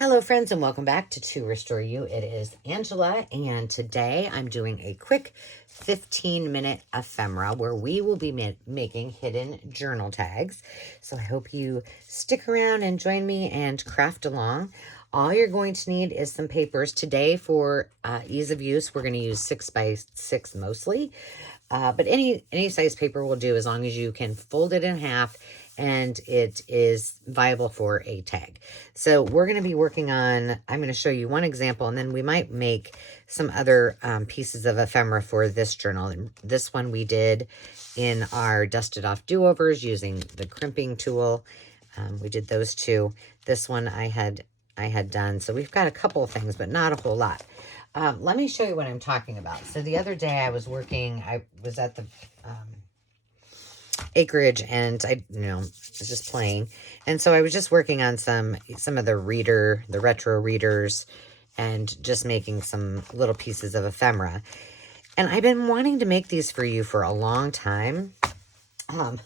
Hello friends and welcome back to Restore You. It is Angela and today I'm doing a quick 15-minute ephemera where we will be making hidden journal tags. So I hope you stick around and join me and craft along. All you're going to need is some papers. Today for ease of use we're going to use 6x6 mostly. But any size paper will do as long as you can fold it in half and it is viable for a tag. So we're going to be working on, I'm going to show you one example and then we might make some other pieces of ephemera for this journal. And this one we did in our dusted off do-overs using the crimping tool. We did those two. This one I had done. So we've got a couple of things, but not a whole lot. Let me show you what I'm talking about. So the other day I was at the acreage and I was just playing. And so I was just working on some of the retro readers and just making some little pieces of ephemera. And I've been wanting to make these for you for a long time. And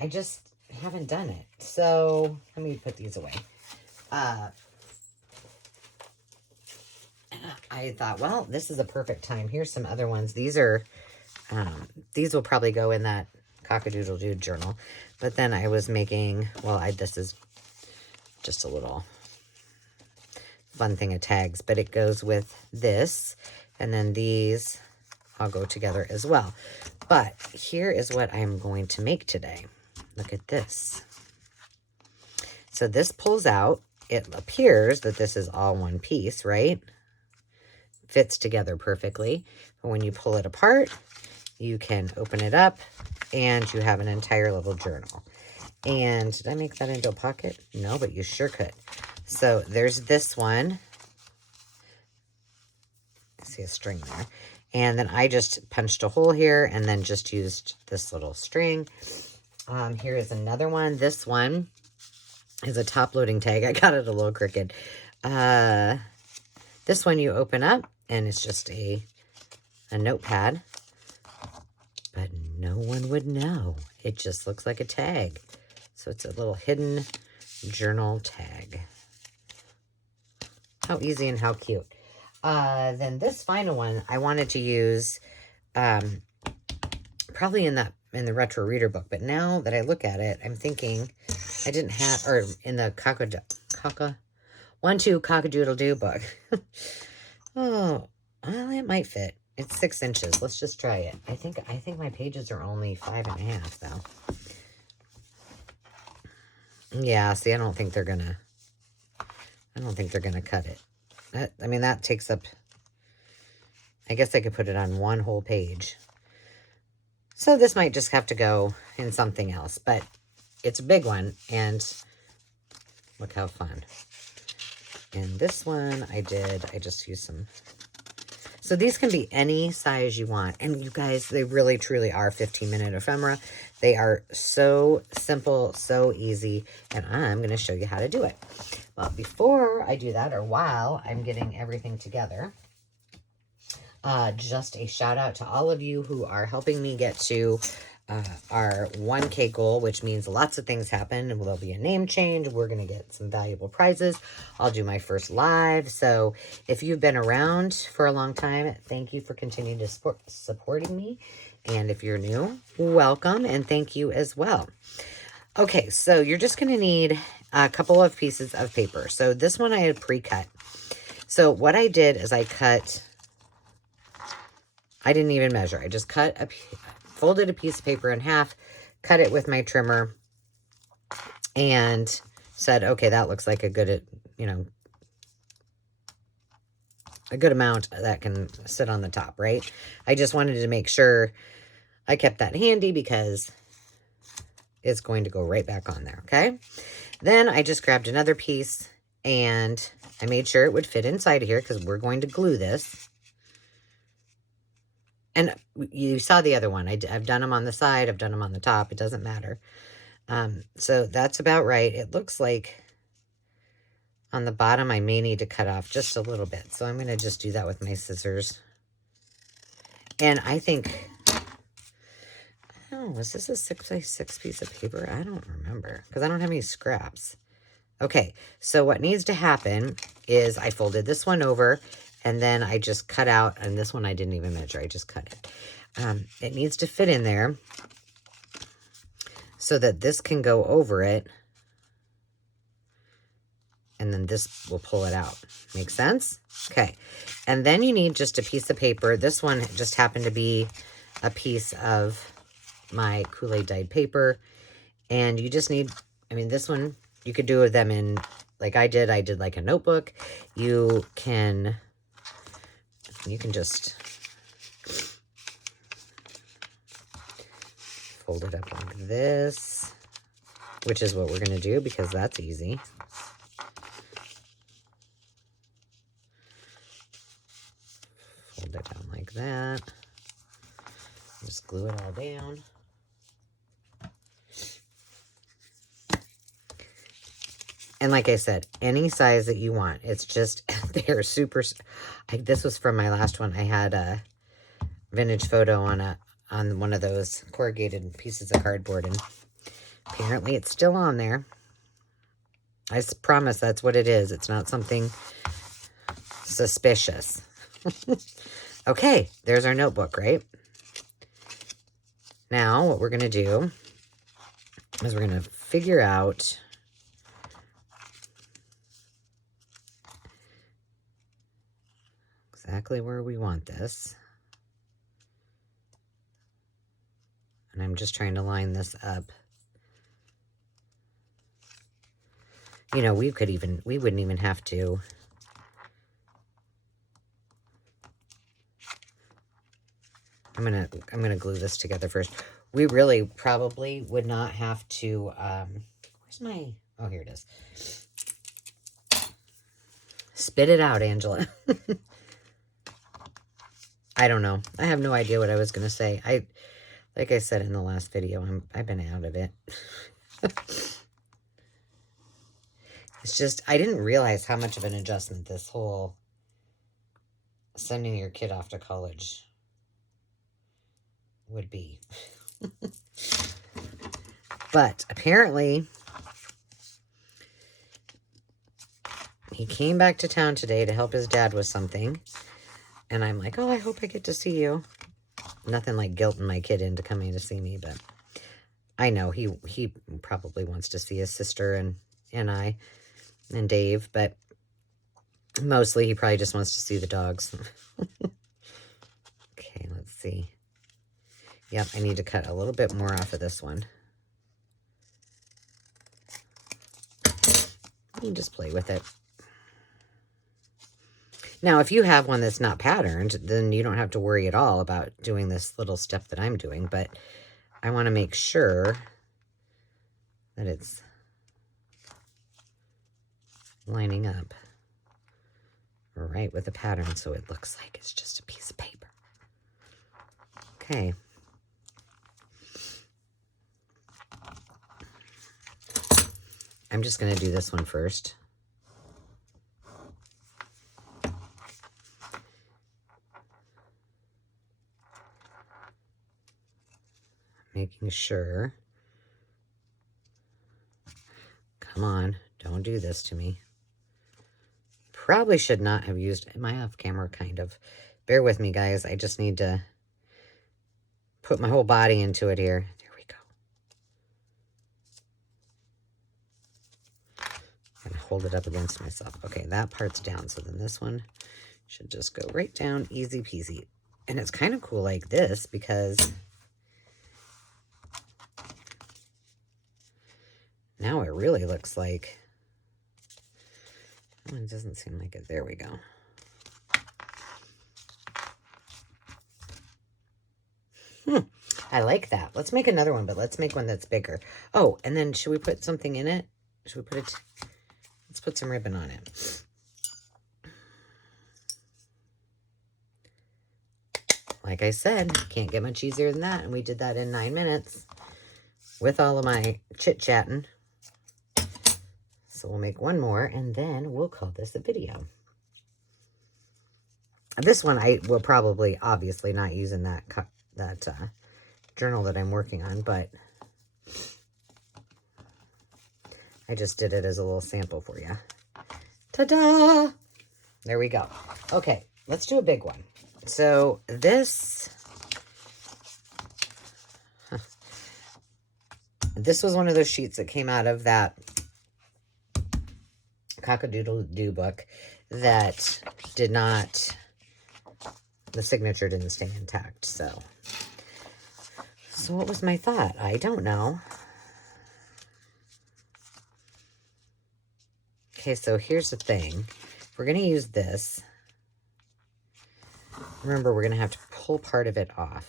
I just haven't done it. So let me put these away. I thought, well, this is a perfect time. Here's some other ones. These are, these will probably go in that Cock-a-doodle-doo journal. But then I was making, this is just a little fun thing of tags, but it goes with this. And then these all go together as well. But here is what I'm going to make today. Look at this. So this pulls out. It appears that this is all one piece, right? Fits together perfectly. But when you pull it apart, you can open it up and you have an entire little journal. And did I make that into a pocket? No, but you sure could. So there's this one. I see a string there. And then I just punched a hole here and then just used this little string. Here is another one. This one is a top loading tag. I got it a little crooked. This one you open up and it's just a notepad. But no one would know. It just looks like a tag. So it's a little hidden journal tag. How easy and how cute. Then this final one, I wanted to use probably in the retro reader book. But now that I look at it, I'm thinking I didn't have, or in the Cock-a-doodle-doo book. Oh, well, it might fit. It's 6 inches. Let's just try it. I think my pages are only 5.5 though. Yeah, see, I don't think they're gonna cut it. That takes up, I guess I could put it on one whole page. So this might just have to go in something else, but it's a big one and look how fun. And this one I just used some. So these can be any size you want. And you guys, they really, truly are 15-minute ephemera. They are so simple, so easy. And I'm going to show you how to do it. Well, before I do that, or while I'm getting everything together, just a shout out to all of you who are helping me get to our 1K goal, which means lots of things happen. There'll be a name change. We're going to get some valuable prizes. I'll do my first live. So if you've been around for a long time, thank you for continuing to supporting me. And if you're new, welcome and thank you as well. Okay, so you're just going to need a couple of pieces of paper. So this one I had pre-cut. So what I did is I didn't even measure. I just folded a piece of paper in half, cut it with my trimmer, and said, okay, that looks like a good amount that can sit on the top, right? I just wanted to make sure I kept that handy because it's going to go right back on there, okay? Then I just grabbed another piece and I made sure it would fit inside of here because we're going to glue this. And you saw the other one. I've done them on the side. I've done them on the top. It doesn't matter. So that's about right. It looks like on the bottom, I may need to cut off just a little bit. So I'm going to just do that with my scissors. And I think, was this a 6x6 piece of paper? I don't remember because I don't have any scraps. Okay, so what needs to happen is I folded this one over, and then I just cut out, and this one I didn't even measure, I just cut it. It needs to fit in there so that this can go over it, and then this will pull it out. Make sense? Okay, and then you need just a piece of paper. This one just happened to be a piece of my Kool-Aid dyed paper, and you just need, I mean, this one, you could do them in, like I did like a notebook. You can just fold it up like this, which is what we're going to do because that's easy. Fold it down like that. Just glue it all down. And like I said, any size that you want. It's just, they're super, this was from my last one. I had a vintage photo on one of those corrugated pieces of cardboard, and apparently it's still on there. I promise that's what it is. It's not something suspicious. Okay, there's our notebook, right? Now, what we're going to do is we're going to figure out exactly where we want this. And I'm just trying to line this up. You know, we wouldn't even have to. I'm gonna glue this together first. We really probably would not have to, where's my, oh, here it is. Spit it out, Angela. I don't know. I have no idea what I was going to say. Like I said in the last video, I've been out of it. It's just, I didn't realize how much of an adjustment this whole sending your kid off to college would be. But apparently, he came back to town today to help his dad with something. And I'm like, oh, I hope I get to see you. Nothing like guilting my kid into coming to see me, but I know he probably wants to see his sister and I and Dave, but mostly he probably just wants to see the dogs. Okay, let's see. Yep, I need to cut a little bit more off of this one. You just play with it. Now, if you have one that's not patterned, then you don't have to worry at all about doing this little step that I'm doing, but I want to make sure that it's lining up right with the pattern so it looks like it's just a piece of paper. Okay. I'm just going to do this one first. Making sure. Come on, don't do this to me. Probably should not have used my off camera, kind of. Bear with me, guys. I just need to put my whole body into it here. There we go. And hold it up against myself. Okay, that part's down. So then this one should just go right down, easy peasy. And it's kind of cool like this because now it really looks like, oh, it doesn't seem like it. There we go. I like that. Let's make another one, but let's make one that's bigger. Oh, and then should we put something in it? Should we put it? Let's put some ribbon on it. Like I said, can't get much easier than that. And we did that in 9 minutes with all of my chit-chatting. So we'll make one more, and then we'll call this a video. This one I will probably, obviously, not use in that journal that I'm working on, but I just did it as a little sample for you. Ta-da! There we go. Okay, let's do a big one. So this was one of those sheets that came out of that Cock-a-doodle-doo book that did not, the signature didn't stay intact. So what was my thought? I don't know. Okay, so here's the thing. We're going to use this. Remember, we're going to have to pull part of it off.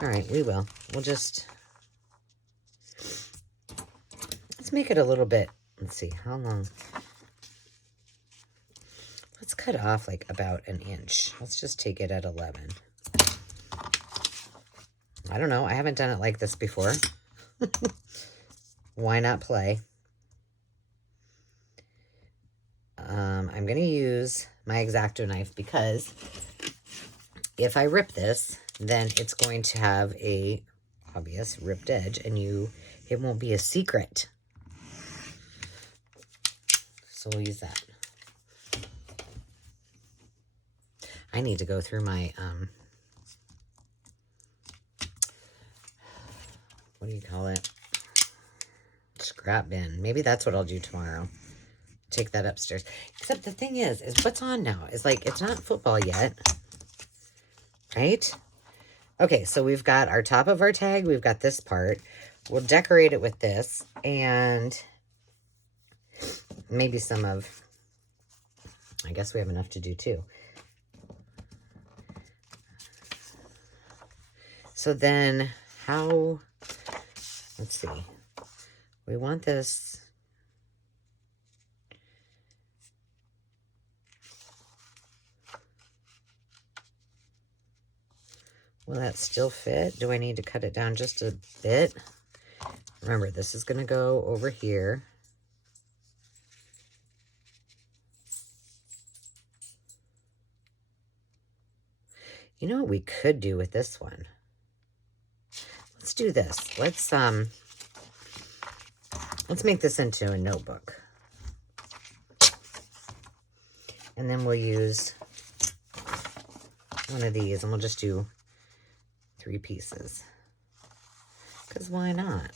All right, we will. We'll just... Let's make it a little bit... Let's see, how long... Let's cut off like about an inch. Let's just take it at 11. I don't know. I haven't done it like this before. Why not play? I'm going to use my X-Acto knife because if I rip this, then it's going to have a obvious ripped edge and it won't be a secret. So we'll use that. I need to go through my, what do you call it? Scrap bin. Maybe that's what I'll do tomorrow. Take that upstairs. Except the thing is what's on now is like, it's not football yet. Right? Okay, so we've got our top of our tag. We've got this part. We'll decorate it with this and maybe some of, I guess we have enough to do too. So then how, let's see, we want this, will that still fit? Do I need to cut it down just a bit? Remember, this is going to go over here. You know what we could do with this one? Let's do this. Let's make this into a notebook. And then we'll use one of these and we'll just do 3 pieces. Because why not?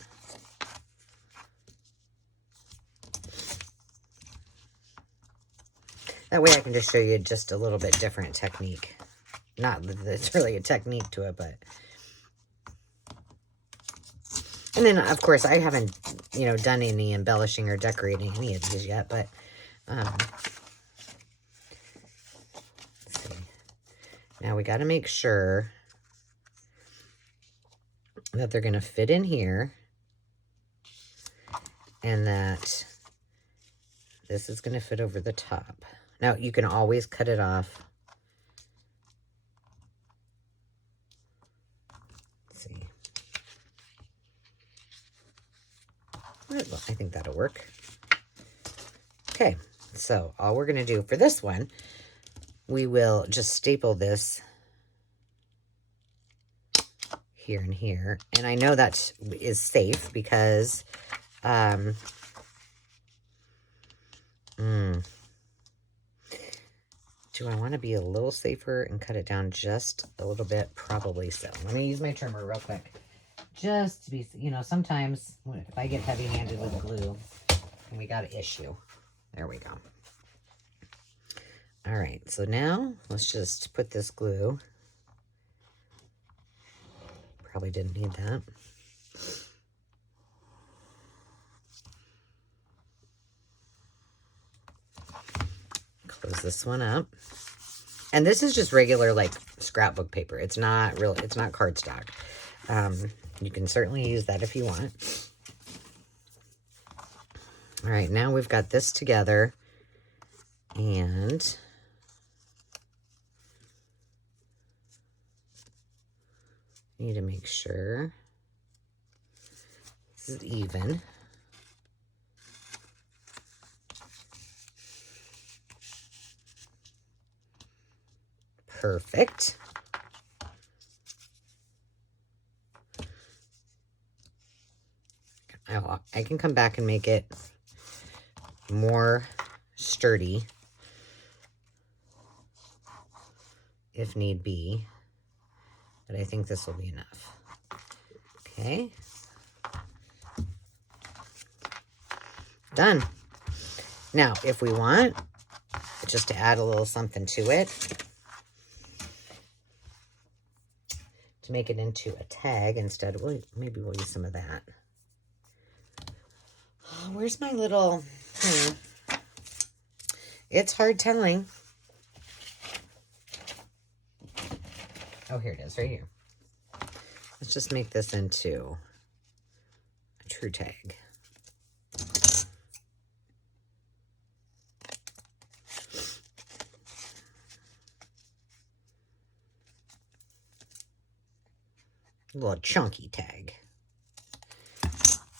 That way I can just show you just a little bit different technique. Not that it's really a technique to it, but... And then, of course, I haven't, done any embellishing or decorating any of these yet, but, let's see. Now we got to make sure that they're going to fit in here and that this is going to fit over the top. Now, you can always cut it off. Well, I think that'll work. Okay, so all we're going to do for this one, we will just staple this here and here. And I know that is safe because do I want to be a little safer and cut it down just a little bit? Probably so. Let me use my trimmer real quick. Just to be, sometimes if I get heavy-handed with glue, and we got an issue. There we go. All right, so now let's just put this glue. Probably didn't need that. Close this one up. And this is just regular, like, scrapbook paper. It's not real, it's not cardstock. You can certainly use that if you want. All right, now we've got this together, and need to make sure this is even. Perfect. I can come back and make it more sturdy if need be, but I think this will be enough. Okay. Done. Now, if we want just to add a little something to it, to make it into a tag instead, maybe we'll use some of that. Oh, where's my little, It's hard telling. Oh, here it is, right here. Let's just make this into a true tag. A little chunky tag.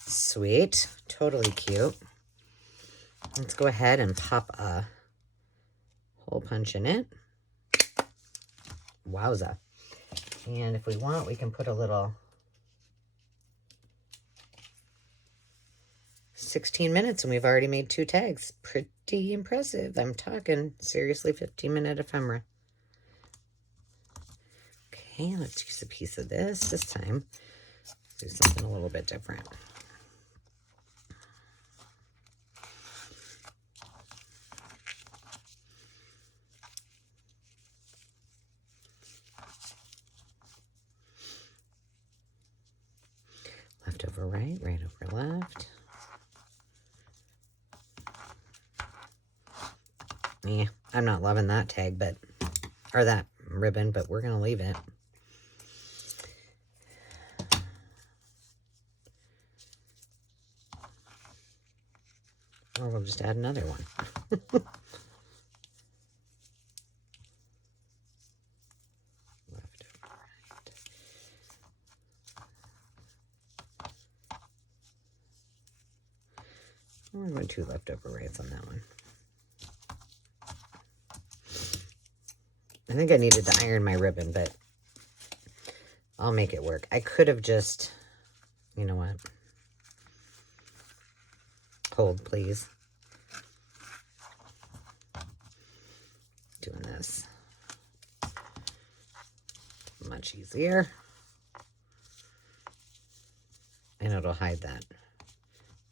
Sweet. Totally cute. Let's go ahead and pop a hole punch in it. Wowza. And if we want, we can put a little 16 minutes and we've already made 2 tags. Pretty impressive. I'm talking seriously 15-minute ephemera. Okay, let's use a piece of this. This time, do something a little bit different. Left over right, right over left. Yeah, I'm not loving that tag, or that ribbon, but we're gonna leave it. Or we'll just add another one. Left over right. We're going 2 leftover rights on that one. I think I needed to iron my ribbon, but I'll make it work. I could have just, you know what? Hold, please. Doing this. Much easier. And it'll hide that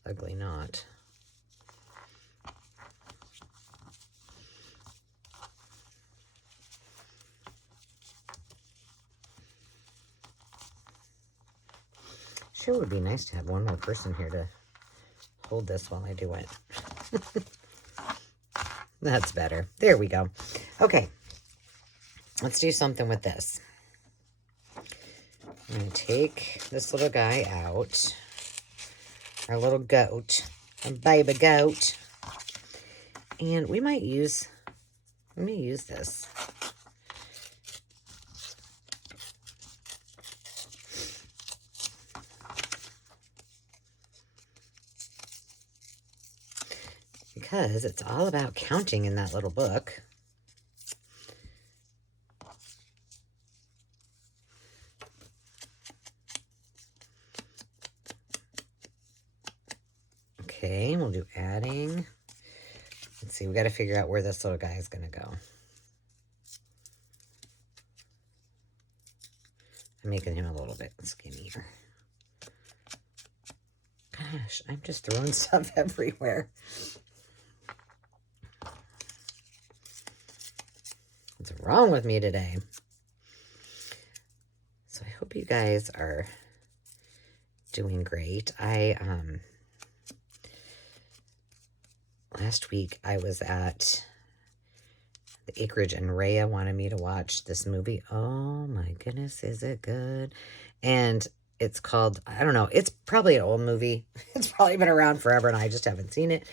ugly knot. Sure would be nice to have one more person here to hold this while I do it. That's better. There we go. Okay. Let's do something with this. I'm going to take this little guy out. Our little goat. A baby goat. And we might use this. Because it's all about counting in that little book. Okay, we'll do adding. Let's see, we got to figure out where this little guy is going to go. I'm making him a little bit skinnier. Gosh, I'm just throwing stuff everywhere. What's wrong with me today? So I hope you guys are doing great. Last week I was at the Acreage and Rhea wanted me to watch this movie. Oh my goodness, is it good? And it's called, I don't know, it's probably an old movie. It's probably been around forever and I just haven't seen it.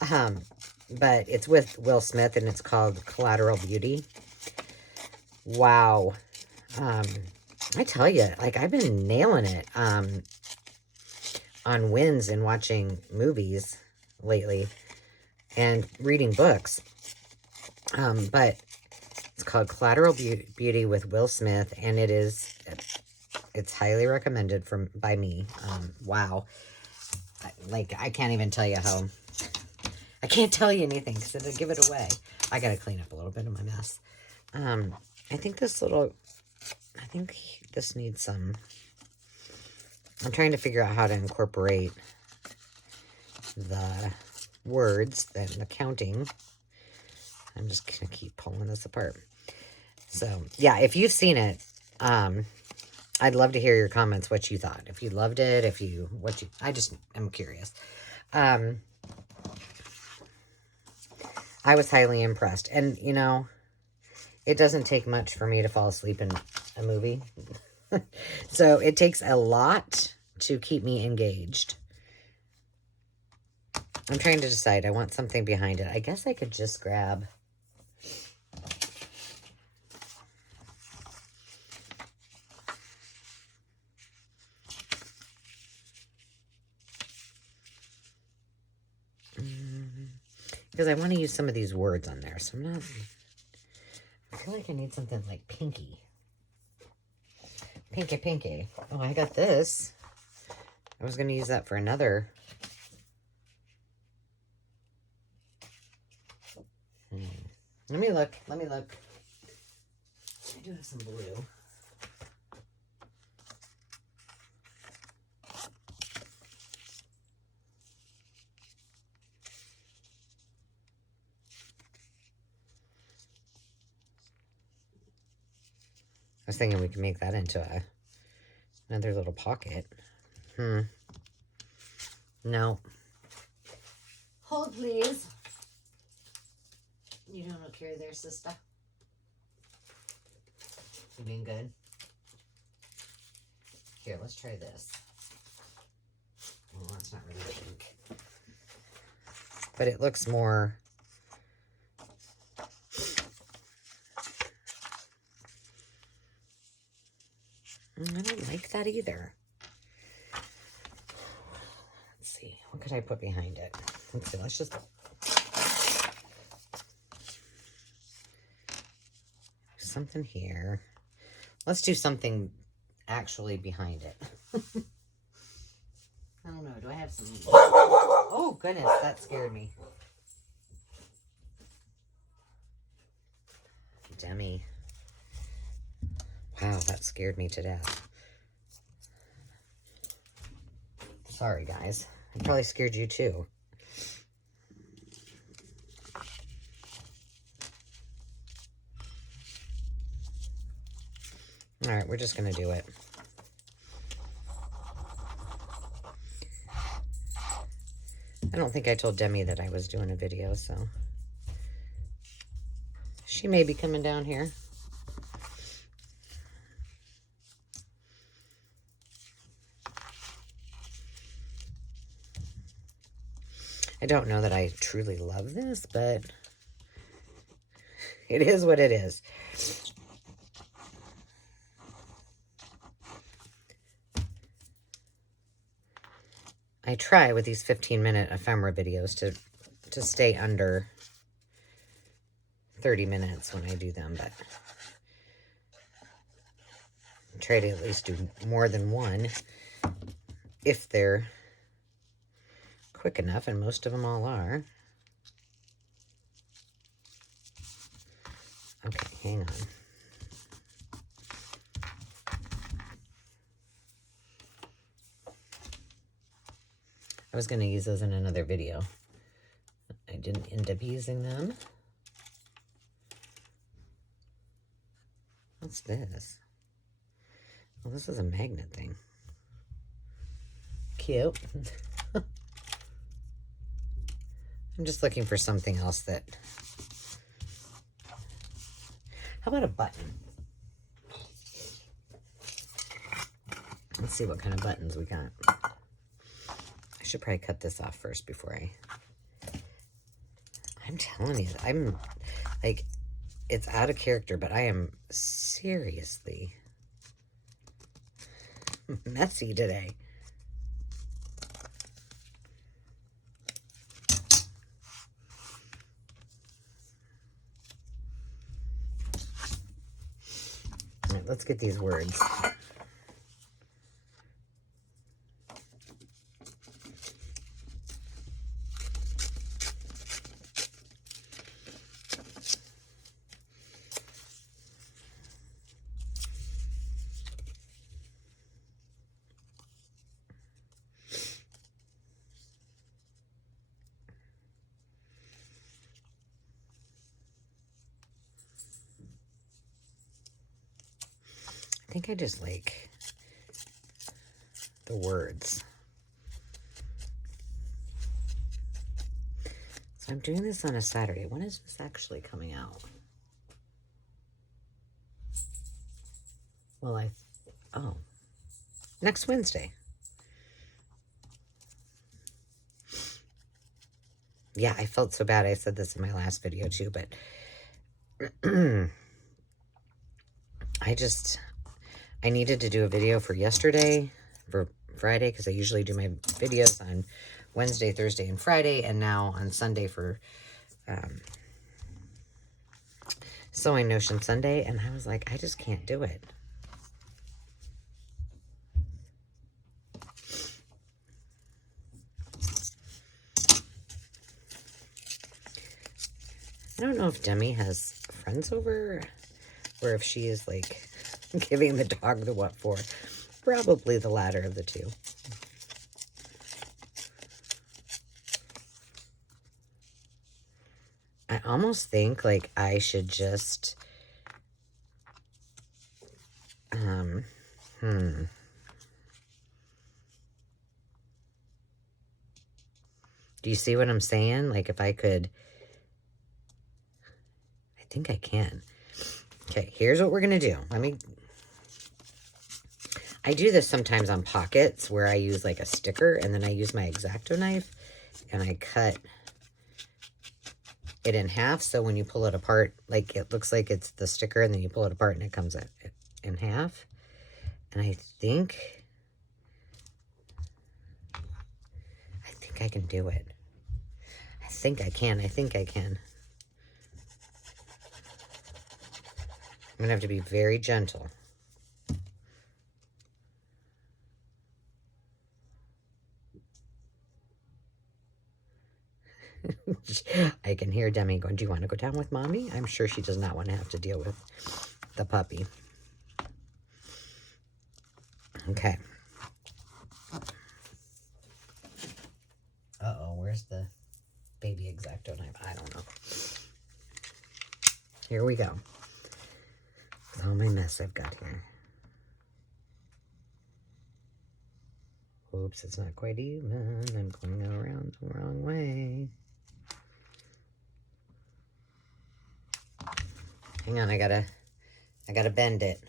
But it's with Will Smith and it's called Collateral Beauty. Wow. I tell you, like I've been nailing it on wins and watching movies lately and reading books. But it's called Collateral Beauty with Will Smith, and it's highly recommended by me. Wow. I can't even tell you how. I can't tell you anything because it'll give it away. I got to clean up a little bit of my mess. I think this needs some. I'm trying to figure out how to incorporate the words, the counting. I'm just going to keep pulling this apart. So, yeah, if you've seen it, I'd love to hear your comments, what you thought. If you loved it, I just am curious. I was highly impressed. And, you know, it doesn't take much for me to fall asleep in a movie. So it takes a lot to keep me engaged. I'm trying to decide. I want something behind it. I guess I could just grab... because I want to use some of these words on there. So I'm not... I feel like I need something like pinky. Pinky, pinky. Oh, I got this. I was going to use that for another. Let me look. I do have some blue. I was thinking we could make that into another little pocket. No. Hold, please. You doing okay there, sister? You being good? Here, let's try this. Well, that's not really pink. But it looks more... I don't like that either. Let's see. What could I put behind it? Let's see. Let's just... something here. Let's do something actually behind it. I don't know. Do I have some... Oh, goodness. That scared me. Demi. Wow, that scared me to death. Sorry, guys. I probably scared you too. All right, we're just going to do it. I don't think I told Demi that I was doing a video, so she may be coming down here. I don't know that I truly love this, but it is what it is. I try with these 15-minute ephemera videos to stay under 30 minutes when I do them, but I try to at least do more than one if they're quick enough, and most of them all are. Okay, hang on. I was going to use those in another video. I didn't end up using them. What's this? Well, this is a magnet thing. Cute. I'm just looking for something else that... How about a button? Let's see what kind of buttons we got. I should probably cut this off first before I'm telling you, I'm like, it's out of character, but I am seriously messy today. All right, let's get these words. think I just like the words. So I'm doing this on a Saturday. When is this actually coming out? Well, next Wednesday. Yeah, I felt so bad. I said this in my last video too, but I needed to do a video for yesterday, for Friday, because I usually do my videos on Wednesday, Thursday, and Friday, and now on Sunday for Sewing Notion Sunday, and I was like, I just can't do it. I don't know if Demi has friends over, or if she is like giving the dog the what for. Probably the latter of the two. I almost think like I should just do you see what I'm saying? Like if I could, I think I can. Okay, here's what we're gonna do. I do this sometimes on pockets where I use like a sticker and then I use my X-Acto knife and I cut it in half. So when you pull it apart, like it looks like it's the sticker and then you pull it apart and it comes in half. And I think I can do it. I think I can. I'm gonna have to be very gentle. I can hear Demi going, do you want to go down with mommy? I'm sure she does not want to have to deal with the puppy. Okay. Uh-oh, where's the baby X-Acto knife? I don't know. Here we go. With all my mess I've got here. Oops, it's not quite even. I'm going around the wrong way. Hang on, I gotta bend it.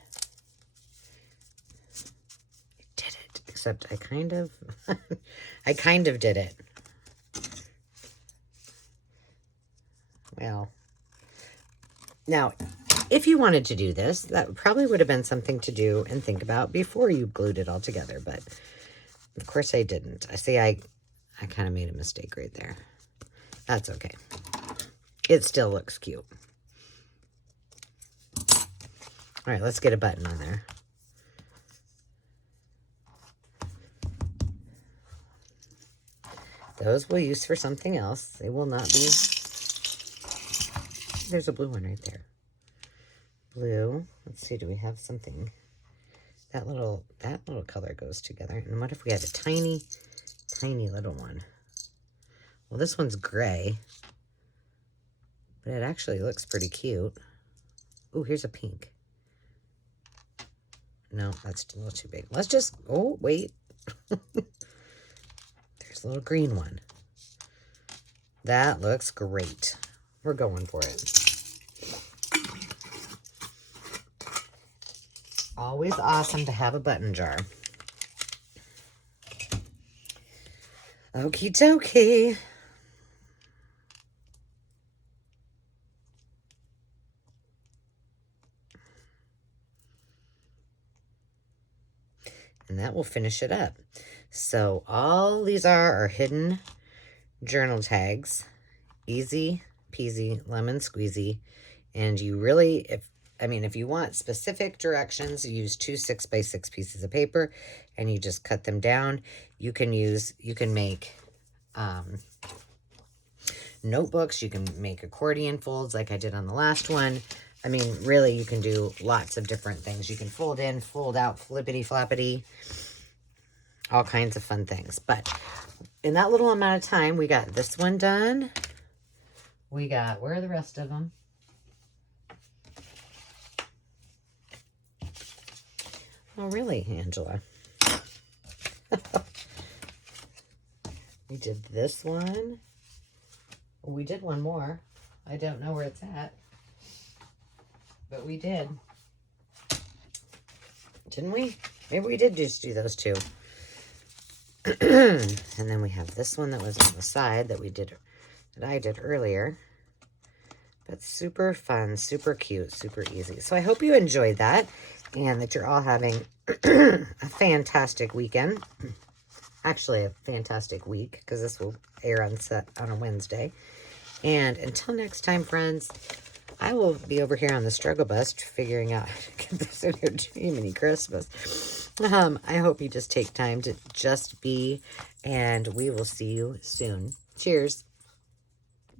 I did it, except I kind of did it. Well, now, if you wanted to do this, that probably would have been something to do and think about before you glued it all together, but of course I didn't. I see I kind of made a mistake right there. That's okay. It still looks cute. All right, let's get a button on there. Those we'll use for something else. They will not be... There's a blue one right there. Blue. Let's see, do we have something? That little color goes together. And what if we had a tiny, tiny little one? Well, this one's gray, but it actually looks pretty cute. Oh, here's a pink. No, that's a little too big. Let's just, oh, wait. There's a little green one. That looks great. We're going for it. Always awesome to have a button jar. Okie dokie. And that will finish it up. So all these are hidden journal tags. Easy peasy, lemon squeezy. And you really, if you want specific directions, you use 2 6x6 pieces of paper and you just cut them down. You can make notebooks. You can make accordion folds like I did on the last one. I mean, really, you can do lots of different things. You can fold in, fold out, flippity floppity, all kinds of fun things. But in that little amount of time, we got this one done. We got, where are the rest of them? Oh, really, Angela? We did this one. We did one more. I don't know where it's at. But we did. Didn't we? Maybe we did just do those two. And then we have this one that was on the side that I did earlier. But super fun, super cute, super easy. So I hope you enjoyed that and that you're all having a fantastic weekend. Actually, a fantastic week, because this will air on a Wednesday. And until next time, friends, I will be over here on the struggle bus figuring out how to get this in your Jiminy Christmas. I hope you just take time to just be, and we will see you soon. Cheers.